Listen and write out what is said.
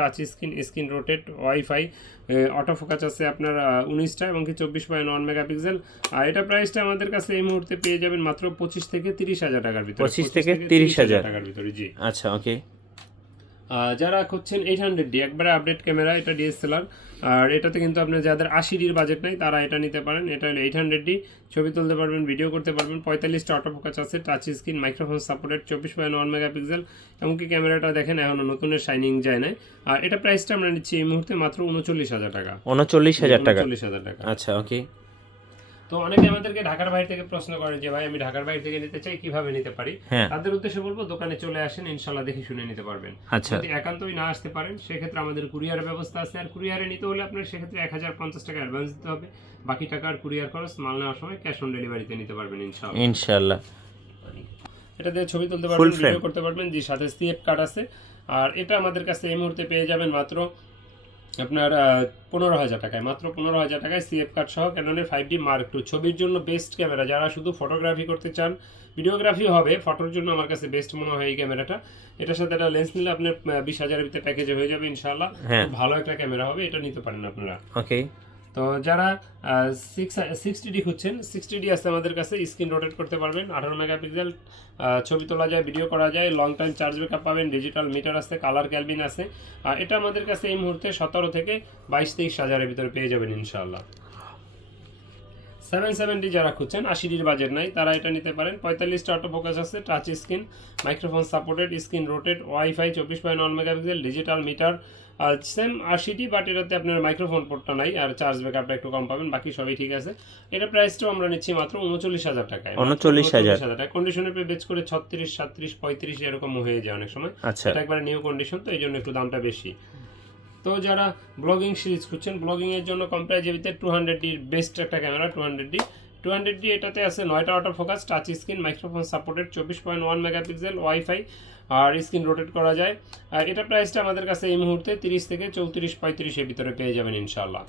Touch screen, screen rotate, wifi, auto focus আছে আপনার 19টা এবং কি 24.1 মেগাপিক্সেল। আর এটা প্রাইসটা আমাদের কাছে এই মুহূর্তে পেয়ে যাবেন মাত্র 25 থেকে 30,000 টাকার ভিতরে। 25 থেকে 30,000 টাকার ভিতরে, জি। আচ্ছা, ওকে। যারা খুঁজছেন 800D একবারে আপডেট ক্যামেরা, এটা ডিএসএলআর, আর এটাতে কিন্তু আপনার যাদের 80Dর বাজেট নাই তারা এটা নিতে পারেন। এটা হলো 800D, ছবি তুলতে পারবেন, ভিডিও করতে পারবেন, 45টা অটো ফোকাস আছে, touch screen, microphone supported, 24.1 megapixel. এমনকি ক্যামেরাটা দেখেন এখনও নতুনের শাইনিং যায় না। আর এটা প্রাইসটা আমরা নিচ্ছি এই মুহূর্তে মাত্র 39,000 টাকা। 39,000 টাকা, 39,000 টাকা। আচ্ছা, ওকে। তো অনেকে আমাদেরকে ঢাকার বাইরে থেকে প্রশ্ন করেন যে ভাই আমি ঢাকার বাইরে থেকে নিতে চাই, কিভাবে নিতে পারি? তাদের উদ্দেশ্যে বলবো দোকানে চলে আসেন, ইনশাআল্লাহ দেখে শুনে নিতে পারবেন। যদি একান্তই না আসতে পারেন সেক্ষেত্রে আমাদের কুরিয়ারের ব্যবস্থা আছে। আর কুরিয়ারে নিতে হলে আপনার সেক্ষেত্রে 1050 টাকা অ্যাডভান্স দিতে হবে, বাকি টাকার কুরিয়ার খরচ, মাল নেওয়ার সময় ক্যাশ অন ডেলিভারিতে নিতে পারবেন ইনশাআল্লাহ। এটা দিয়ে ছবি তুলতে পারবেন, ভিডিও করতে পারবেন, যে সাথে সিএফ কার্ড আছে। আর এটা আমাদের কাছে এই মুহূর্তে পেয়ে যাবেন মাত্র আপনার 15,000 টাকায়, মাত্র 15,000 টাকায় সিএফ কার্ড সহ ক্যাননের 5D Mark II। ছবির জন্য বেস্ট ক্যামেরা, যারা শুধু ফটোগ্রাফি করতে চান, ভিডিওগ্রাফি হবে, ফটোর জন্য আমার কাছে বেস্ট মনে হয় এই ক্যামেরাটা। এটার সাথে একটা লেন্স নিলে আপনার 20,000-এর ভিতরে প্যাকেজে হয়ে যাবে ইনশাআল্লাহ। ভালো একটা ক্যামেরা হবে, এটা নিতে পারেন আপনারা, ওকে। তো যারা 60D খুঁজছেন, 60D আছে আমাদের কাছে, স্ক্রিন রোটেট করতে পারবেন, 18 মেগাপিক্সেল, ছবি তোলা যায়, ভিডিও করা যায়, লং টাইম চার্জ ব্যাকআপ পাবেন, ডিজিটাল মিটার আছে, কালার ক্যালবিন আছে। আর এটা আমাদের কাছে এই মুহূর্তে 17 থেকে 22-23 হাজারের ভিতরে পেয়ে যাবেন ইনশাআল্লাহ। 770D যারা খুঁজছেন, 80Dর বাজেট নাই, তারা এটা নিতে পারেন। 45টা অটো ফোকাস আছে, touch screen, microphone supported, screen rotate, wifi, 24.1 megapixel, digital meter, same 80D, but এটাতে আপনার মাইক্রোফোন পোর্টটা নাই আর চার্জ ব্যাকআপটা একটু কম পাবেন, বাকি সবই ঠিক আছে। এটা প্রাইসটাও আমরা নিচ্ছি মাত্র 39,000 টাকায়। 39,000 টাকা কন্ডিশনে পে বেচ করে 36, 37, 35 এরকম হয়ে যায় অনেক সময়। এটা একবারে নিউ কন্ডিশন, তো এই জন্য একটু দামটা বেশি। তো যারা ব্লগিং সিরিজ খুঁজছেন, ব্লগিং এর জন্য কম্পারেটিভলি 200D বেস্ট একটা ক্যামেরা, 200D এটাতে আছে 9টা auto focus, touch screen, microphone supported, 24.1 megapixel, wifi, আর স্ক্রিন রোটেট করা যায়। আর এটা প্রাইসটা আমাদের কাছে এই মুহূর্তে 30 থেকে 34-35 এর ভিতরে পেয়ে যাবেন ইনশাআল্লাহ।